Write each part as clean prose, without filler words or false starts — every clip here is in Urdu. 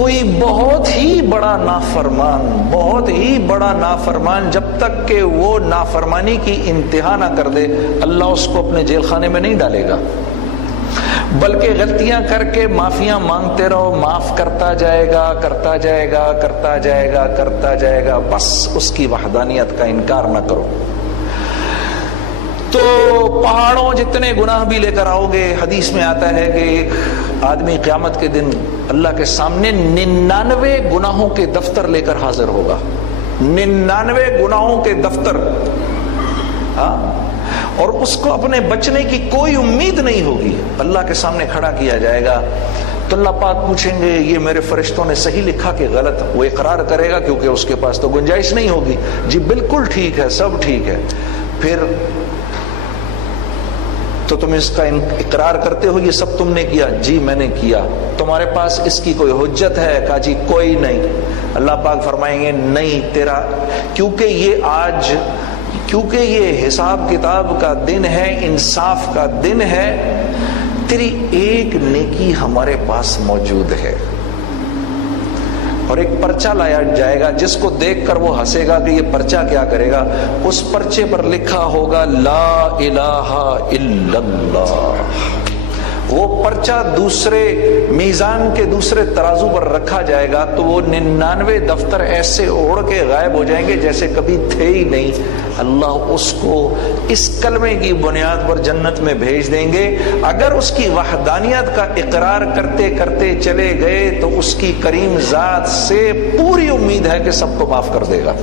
کوئی بہت ہی بڑا نافرمان، بہت ہی بڑا نافرمان جب تک کہ وہ نافرمانی کی انتہا نہ کر دے، اللہ اس کو اپنے جیل خانے میں نہیں ڈالے گا، بلکہ غلطیاں کر کے معافیاں مانگتے رہو، معاف کرتا جائے گا، کرتا جائے گا، کرتا جائے گا، کرتا جائے گا، بس اس کی وحدانیت کا انکار نہ کرو۔ تو پہاڑوں جتنے گناہ بھی لے کر آؤ گے، حدیث میں آتا ہے کہ ایک آدمی قیامت کے دن اللہ کے سامنے 99 گناہوں کے دفتر لے کر حاضر ہوگا، 99 گناہوں کے دفتر، ہاں، اور اس کو اپنے بچنے کی کوئی امید نہیں ہوگی۔ اللہ کے سامنے کھڑا کیا جائے گا تو اللہ پاک پوچھیں گے یہ میرے فرشتوں نے صحیح لکھا کہ غلط؟ وہ اقرار کرے گا کیونکہ اس کے پاس تو گنجائش نہیں ہوگی، جی بالکل ٹھیک ہے، سب ٹھیک ہے۔ پھر تو تم اس کا اقرار کرتے ہو یہ سب تم نے کیا؟ جی میں نے کیا۔ تمہارے پاس اس کی کوئی حجت ہے؟ کہا جی کوئی نہیں۔ اللہ پاک فرمائیں گے نہیں تیرا، کیونکہ یہ حساب کتاب کا دن ہے، انصاف کا دن ہے، تیری ایک نیکی ہمارے پاس موجود ہے۔ اور ایک پرچہ لایا جائے گا جس کو دیکھ کر وہ ہنسے گا کہ یہ پرچہ کیا کرے گا؟ اس پرچے پر لکھا ہوگا لا الہ الا اللہ۔ وہ پرچہ دوسرے میزان کے دوسرے ترازو پر رکھا جائے گا تو وہ 99 دفتر ایسے اڑ کے غائب ہو جائیں گے جیسے کبھی تھے ہی نہیں۔ اللہ اس کو اس کلمے کی بنیاد پر جنت میں بھیج دیں گے۔ اگر اس کی وحدانیت کا اقرار کرتے کرتے چلے گئے تو اس کی کریم ذات سے پوری امید ہے کہ سب کو معاف کر دے گا۔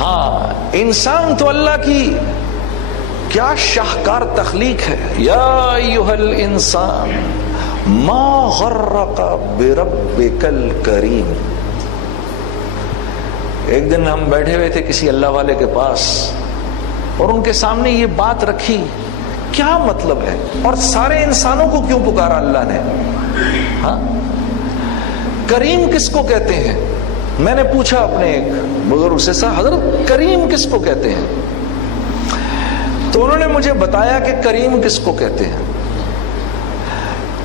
ہاں، انسان تو اللہ کی کیا شاہکار تخلیق ہے۔ یا ایھا الانسان ما غرک بربک الکریم۔ ایک دن ہم بیٹھے ہوئے تھے کسی اللہ والے کے پاس اور ان کے سامنے یہ بات رکھی، کیا مطلب ہے اور سارے انسانوں کو کیوں پکارا اللہ نے؟ ہاں، کریم کس کو کہتے ہیں؟ میں نے پوچھا اپنے ایک بزرگ سے، صاحب حضرت کریم کس کو کہتے ہیں؟ تو انہوں نے مجھے بتایا کہ کریم کس کو کہتے ہیں۔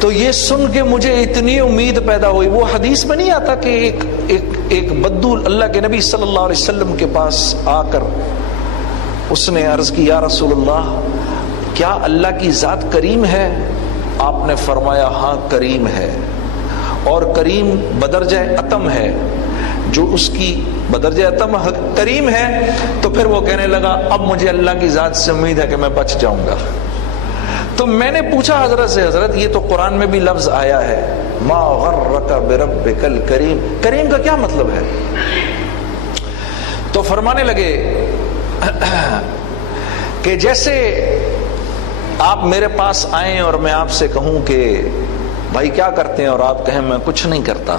تو یہ سن کے مجھے اتنی امید پیدا ہوئی۔ وہ حدیث میں نہیں آتا کہ ایک بدو اللہ کے نبی صلی اللہ علیہ وسلم کے پاس آ کر اس نے عرض کی یا رسول اللہ کیا اللہ کی ذات کریم ہے؟ آپ نے فرمایا ہاں کریم ہے، اور کریم بدرجہ اتم ہے، جو اس کی بدرجہ اتم کریم ہے۔ تو پھر وہ کہنے لگا اب مجھے اللہ کی ذات سے امید ہے کہ میں بچ جاؤں گا۔ تو میں نے پوچھا حضرت سے، حضرت یہ تو قرآن میں بھی لفظ آیا ہے ما غرک بربک الکریم، کریم کا کیا مطلب ہے؟ تو فرمانے لگے کہ جیسے آپ میرے پاس آئیں اور میں آپ سے کہوں کہ بھائی کیا کرتے ہیں، اور آپ کہیں میں کچھ نہیں کرتا،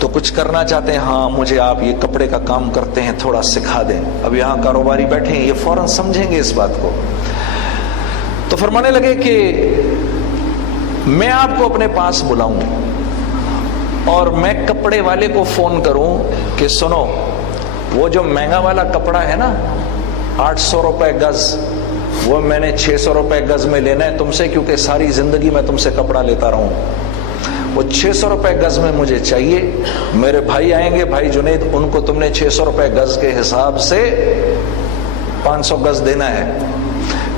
تو کچھ کرنا چاہتے ہیں، ہاں مجھے آپ یہ کپڑے کا کام کرتے ہیں تھوڑا سکھا دیں۔ اب یہاں کاروباری بیٹھے ہیں، یہ فوراً سمجھیں گے اس بات کو۔ تو فرمانے لگے کہ میں آپ کو اپنے پاس بلاؤں اور میں کپڑے والے کو فون کروں کہ سنو وہ جو مہنگا والا کپڑا ہے نا 800 روپے گز، وہ میں نے 600 روپے گز میں لینا ہے تم سے، کیونکہ ساری زندگی میں تم سے کپڑا لیتا رہوں، وہ 600 روپے گز میں مجھے چاہیے۔ میرے بھائی آئیں گے، بھائی جنید، ان کو تم نے 600 روپے گز کے حساب سے 500 گز دینا ہے۔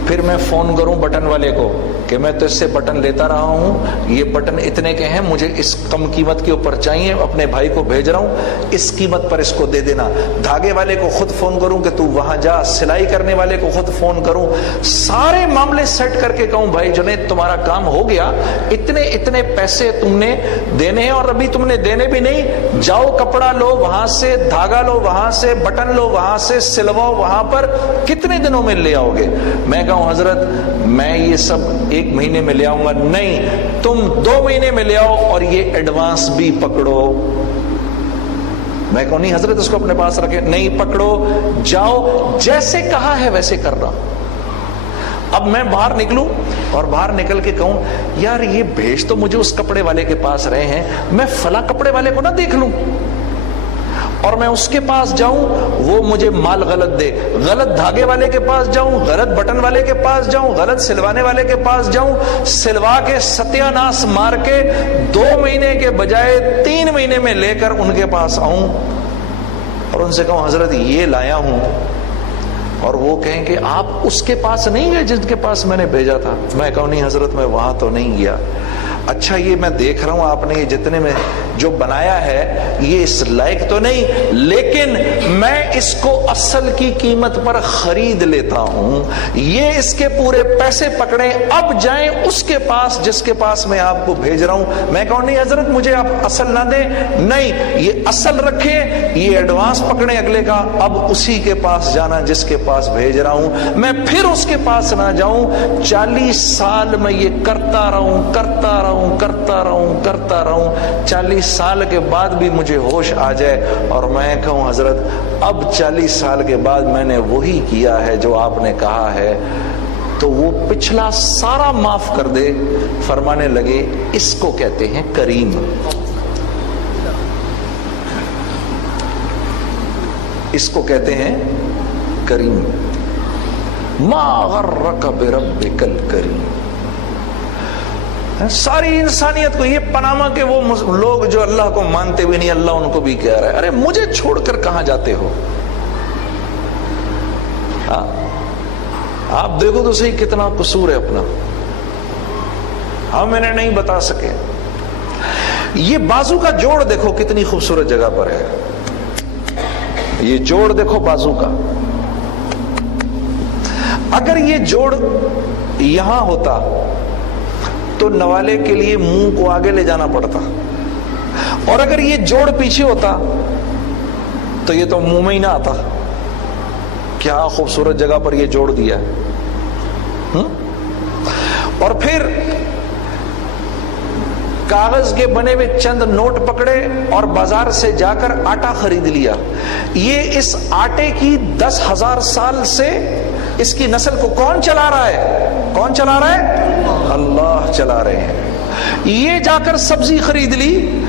پھر میں فون کروں بٹن والے کو کہ میں تو اس سے بٹن لیتا رہا ہوں، یہ بٹن اتنے کے ہیں، مجھے اس کم قیمت کے اوپر چاہیے، اپنے بھائی کو بھیج رہا ہوں، اس قیمت پر اس کو دے دینا۔ دھاگے والے کو خود فون کروں کہ تو وہاں جا، سلائی کرنے والے کو خود فون کروں، سارے معاملے سیٹ کر کے کہوں بھائی جنید تمہارا کام ہو گیا، اتنے اتنے پیسے تم نے دینے ہیں، اور ابھی تم نے دینے بھی نہیں، جاؤ کپڑا لو وہاں سے، دھاگا لو وہاں سے، بٹن لو وہاں سے، سلواؤ وہاں پر، کتنے دنوں میں لے آؤ گے؟ میں کہوں حضرت میں یہ سب 1 مہینے میں لے آؤں گا، نہیں تم 2 مہینے میں لے آؤ اور یہ ایڈوانس بھی پکڑو۔ میں کہوں نہیں حضرت اس کو اپنے پاس رکھے، نہیں پکڑو، جاؤ جیسے کہا ہے ویسے کرنا۔ اب میں باہر نکلوں اور باہر نکل کے کہوں یار یہ بھیج تو مجھے اس کپڑے والے کے پاس رہے ہیں، میں فلاں کپڑے والے کو نہ دیکھ لوں، اور میں اس کے پاس جاؤں وہ مجھے مال غلط دے، غلط دھاگے والے کے پاس جاؤں، غلط بٹن والے کے پاس جاؤں، غلط سلوانے والے کے پاس جاؤں، سلوا کے ستیہ ناس مار کے 2 مہینے کے بجائے 3 مہینے میں لے کر ان کے پاس آؤں اور ان سے کہوں حضرت یہ لایا ہوں، اور وہ کہیں کہ آپ اس کے پاس نہیں گئے جن کے پاس میں نے بھیجا تھا؟ میں کہوں نہیں حضرت میں وہاں تو نہیں گیا۔ اچھا یہ میں دیکھ رہا ہوں آپ نے یہ جتنے میں جو بنایا ہے یہ اس لائق تو نہیں، لیکن میں اس کو اصل کی قیمت پر خرید لیتا ہوں، یہ اس کے پورے پیسے پکڑیں، اب جائیں اس کے پاس جس کے پاس میں آپ کو بھیج رہا ہوں۔ میں کہوں نہیں حضرت مجھے آپ اصل نہ دیں، نہیں یہ اصل رکھیں، یہ ایڈوانس پکڑیں اگلے کا، اب اسی کے پاس جانا جس کے پاس بھیج رہا ہوں، میں پھر اس کے پاس نہ جاؤں۔ 40 سال میں یہ کرتا رہوں کرتا رہوں کرتا رہوں کرتا رہوں، 40 سال کے بعد بھی مجھے ہوش آ جائے اور میں کہوں حضرت اب 40 سال کے بعد میں نے وہی کیا ہے جو آپ نے کہا ہے، تو وہ پچھلا سارا معاف کر دے۔ فرمانے لگے اس کو کہتے ہیں کریم، اس کو کہتے ہیں کریم۔ ما غرک بربک الکریم۔ ساری انسانیت کو یہ پناما کہ وہ لوگ جو اللہ کو مانتے بھی نہیں، اللہ ان کو بھی کہہ رہا ہے ارے مجھے چھوڑ کر کہاں جاتے ہو؟ آپ دیکھو تو صحیح کتنا قصور ہے اپنا، ہم انہیں نہیں بتا سکے۔ یہ بازو کا جوڑ دیکھو کتنی خوبصورت جگہ پر ہے، یہ جوڑ دیکھو بازو کا، اگر یہ جوڑ یہاں ہوتا تو نوالے کے لیے منہ کو آگے لے جانا پڑتا، اور اگر یہ جوڑ پیچھے ہوتا تو یہ تو منہ میں ہی نہ آتا۔ کیا خوبصورت جگہ پر یہ جوڑ دیا ہے۔ اور پھر کاغذ کے بنے ہوئے چند نوٹ پکڑے اور بازار سے جا کر آٹا خرید لیا۔ یہ اس آٹے کی 10,000 سال سے اس کی نسل کو کون چلا رہا ہے؟ کون چلا رہا ہے؟ اللہ چلا رہے ہیں۔ یہ جا کر سبزی خرید لی،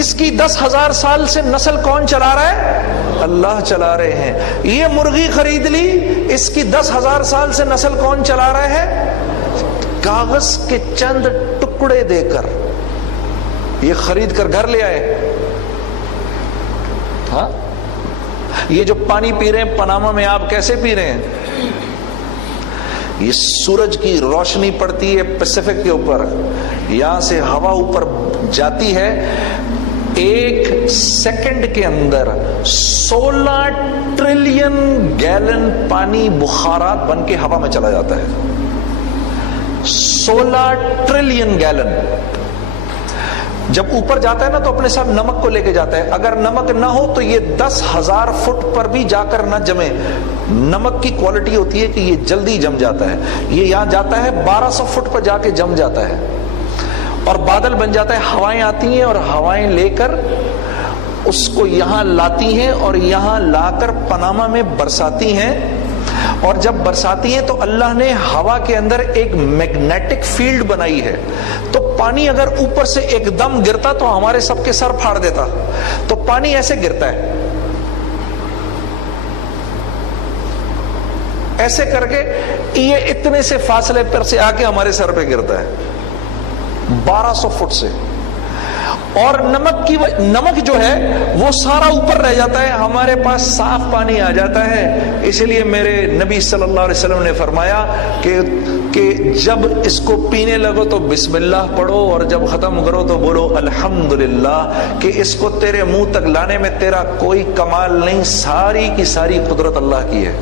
اس کی 10,000 سال سے نسل کون چلا رہا ہے؟ اللہ چلا رہے ہیں۔ یہ مرغی خرید لی، اس کی 10,000 سال سے نسل کون چلا رہا ہے؟ کاغذ کے چند ٹکڑے دے کر یہ خرید کر گھر لے آئے۔ ہاں یہ جو پانی پی رہے ہیں پاناما میں آپ کیسے پی رہے ہیں؟ یہ سورج کی روشنی پڑتی ہے پیسفک کے اوپر، یہاں سے ہوا اوپر جاتی ہے، 1 سیکنڈ کے اندر 16 ٹریلین گیلن پانی بخارات بن کے ہوا میں چلا جاتا ہے۔ 16 ٹریلین گیلن جب اوپر جاتا ہے نا تو اپنے ساتھ نمک کو لے کے جاتا ہے، اگر نمک نہ ہو تو یہ 10,000 فٹ پر بھی جا کر نہ جمے۔ نمک کی کوالٹی ہوتی ہے کہ یہ جلدی جم جاتا ہے، یہ یہاں جاتا ہے 1200 فٹ پر جا کے جم جاتا ہے اور بادل بن جاتا ہے، ہوائیں آتی ہیں اور ہوائیں لے کر اس کو یہاں لاتی ہیں اور یہاں لا کر پاناما میں برساتی ہیں، اور جب برساتی ہیں تو اللہ نے ہوا کے اندر ایک میگنیٹک فیلڈ بنائی ہے، تو پانی اگر اوپر سے ایک دم گرتا تو ہمارے سب کے سر پھاڑ دیتا، تو پانی ایسے گرتا ہے، ایسے کر کے یہ اتنے سے فاصلے پر سے آ کے ہمارے سر پہ گرتا ہے 1200 فٹ سے، اور نمک جو ہے وہ سارا اوپر رہ جاتا ہے، ہمارے پاس صاف پانی آ جاتا ہے۔ اسی لیے میرے نبی صلی اللہ علیہ وسلم نے فرمایا کہ جب اس کو پینے لگو تو بسم اللہ پڑھو، اور جب ختم کرو تو بولو الحمدللہ، کہ اس کو تیرے منہ تک لانے میں تیرا کوئی کمال نہیں، ساری کی ساری قدرت اللہ کی ہے۔